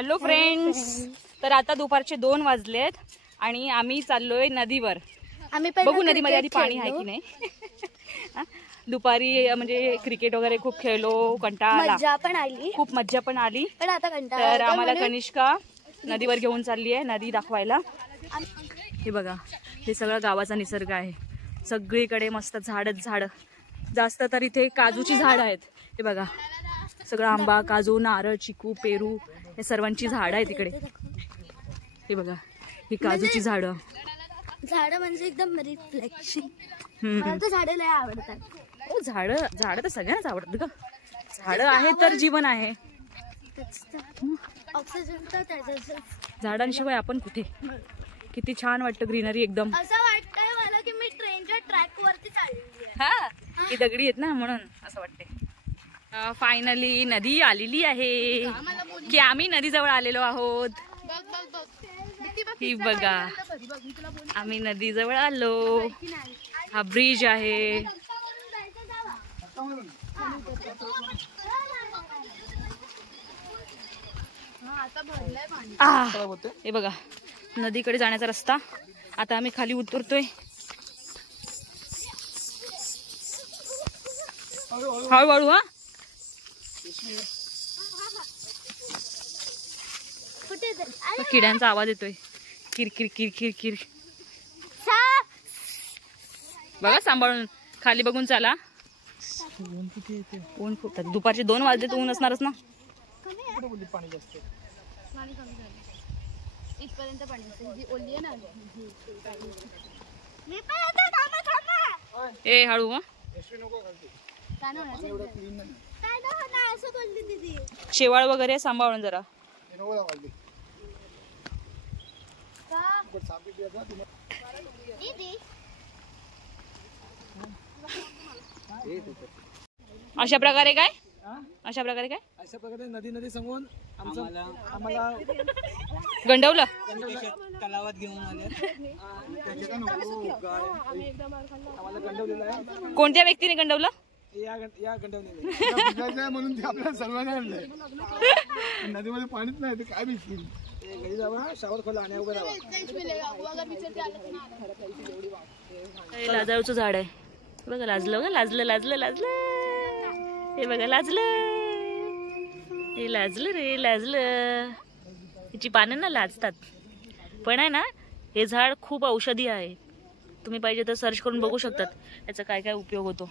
Hello friends, तर आता दुपारचे 2 वाजलेत आणि आम्ही चाललोय नदीवर. आम्ही बघू नदीमध्ये आधी पाणी आहे की नाही. दुपारी म्हणजे क्रिकेट वगैरे खूप खेळलो, कंटाळा आला, खूप मज्जा पण आली. पण आता कंटाळा. तर आम्हाला कनिष्का नदीवर घेऊन चालली आहे, नदी दाखवायला. हे बघा, हे सगळं गावाचा निसर्ग आहे. सगळीकडे मस्त झाडच झाड, जास्त तर इथे काजूची झाड आहेत. हे बघा, सगळं आंबा, काजू, नारळ, चिकू, पेरू हे सर्वांची झाड आहेत इकडे. हे बघा, ही काजूची झाडं. झाड म्हणजे एकदम रिफ्लेक्शन. मला तर झाडे लय आवडतात. हो, झाड तर सगळ्यांनाच आवडतात ग. झाड आहे तर जीवन आहे. ऑक्सिजन तर त्याच्याच. झाडांशिवाय आपण कुठे. किती छान वाटतं ग्रीनरी एकदम. असं वाटतंय मला की मी ट्रेनच्या ट्रॅक वरती चालली आहे. हा, ही दगडी आहेत ना म्हणून असं वाटते. फायनली नदी आलेली आहे की आम्ही नदीजवळ आलेलो आहोत. ही बघा, आम्ही नदीजवळ आलो. हा ब्रिज आहे. हे बघा, नदीकडे जाण्याचा रस्ता. आता आम्ही खाली उतरतोय. हळूहळू. हा, किड्यांचा आवाज येतोय. किरकिर किरकिर किर. बघा, सांभाळून खाली बघून चाला. ऊन खूप. दुपारचे 2 वाजले तर ऊन असणारच ना. ए हळू. शेवाळ वगैरे सांभाळून जरा. अशा प्रकारे काय नदी सांगून आम्हाला गंडवलं. तलावात घेऊन आले. कोणत्या व्यक्तीने गंडवलं? या गंडवले म्हणून ते आपल्या सर्वांना आणलंय. नदीमध्ये पाणीच नाही तर काय भिजतील. घरी जावा, शावर खोला आणि उभं राहा. लाजळूचं झाड आहे बघा. लाजलं, लाजलं. हे बघा, लाजलं. हे लाजलं रे, लाजलं. हिची पानं ना लाजतात, पण आहे ना, हे झाड खूप औषधी आहे. तुम्ही पाहिजे तर सर्च करून बघू शकतात याचा काय काय उपयोग होतो.